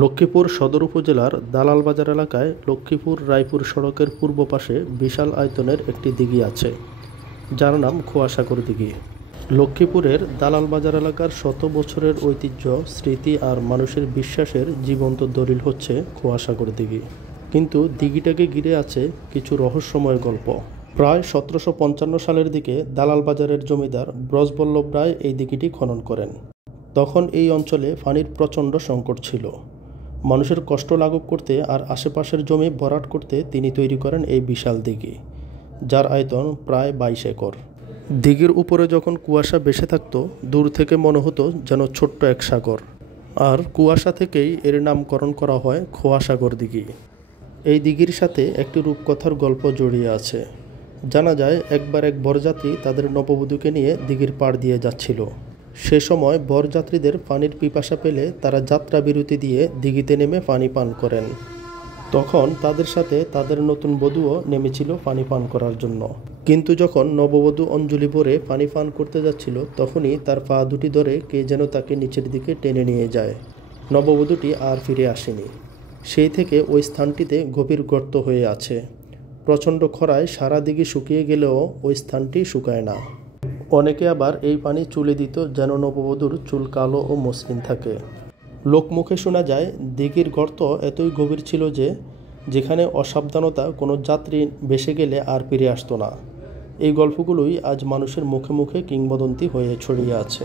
লক্ষ্মীপুর সদর উপজেলার দালাল বাজার এলাকায় লক্ষ্মীপুর রায়পুর সড়কের পূর্ব পাশে বিশাল আয়তনের একটি দিঘি আছে, যার নাম খোয়াসাগর দিঘি। লক্ষ্মীপুরের দালাল বাজার এলাকার শত বছরের ঐতিহ্য, স্মৃতি আর মানুষের বিশ্বাসের জীবন্ত দলিল হচ্ছে খোয়াসাগর দিঘি। কিন্তু দিঘিটাকে ঘিরে আছে কিছু রহস্যময় গল্প। প্রায় 1755 সালের দিকে দালাল বাজারের জমিদার ব্রজবল্লভ রায় এই দিঘিটি খনন করেন। তখন এই অঞ্চলে পানির প্রচণ্ড সংকট ছিল। মানুষের কষ্ট লাঘব করতে আর আশেপাশের জমি ভরাট করতে তিনি তৈরি করেন এই বিশাল দিঘি, যার আয়তন প্রায় 22 একর। দিঘির উপরে যখন কুয়াশা ভেসে থাকতো, দূর থেকে মনে হতো যেন ছোট্ট এক সাগর। আর কুয়াশা থেকেই এর নামকরণ করা হয় খোয়াসাগর দিঘি। এই দিঘির সাথে একটি রূপকথার গল্প জড়িয়ে আছে। জানা যায়, একবার এক বরযাত্রী তাদের নববধূকে নিয়ে দিঘির পাড় দিয়ে যাচ্ছিল। সে সময় বরযাত্রীদের পানির পিপাসা পেলে তারা যাত্রা বিরতি দিয়ে দিঘিতে নেমে পানি পান করেন। তখন তাদের সাথে তাদের নতুন বধূও নেমেছিল পানি পান করার জন্য। কিন্তু যখন নববধূ অঞ্জলি ভরে পানি পান করতে যাচ্ছিল, তখনই তার পা দুটি ধরে কে যেন তাকে নিচের দিকে টেনে নিয়ে যায়। নববধূটি আর ফিরে আসেনি। সেই থেকে ওই স্থানটিতে গভীর গর্ত হয়ে আছে। প্রচণ্ড খরায় সারা দিঘি শুকিয়ে গেলেও ওই স্থানটি শুকায় না। অনেকে আবার এই পানি চুলে দিত যেন নববধূর চুল কালো ও মসৃণ থাকে। লোকমুখে শোনা যায়, দিঘির গর্ত এতই গভীর ছিল যে যেখানে অসাবধানতা কোনো যাত্রী ভেসে গেলে আর ফিরে আসতো না। এই গল্পগুলোই আজ মানুষের মুখে মুখে কিংবদন্তি হয়ে ছড়িয়ে আছে।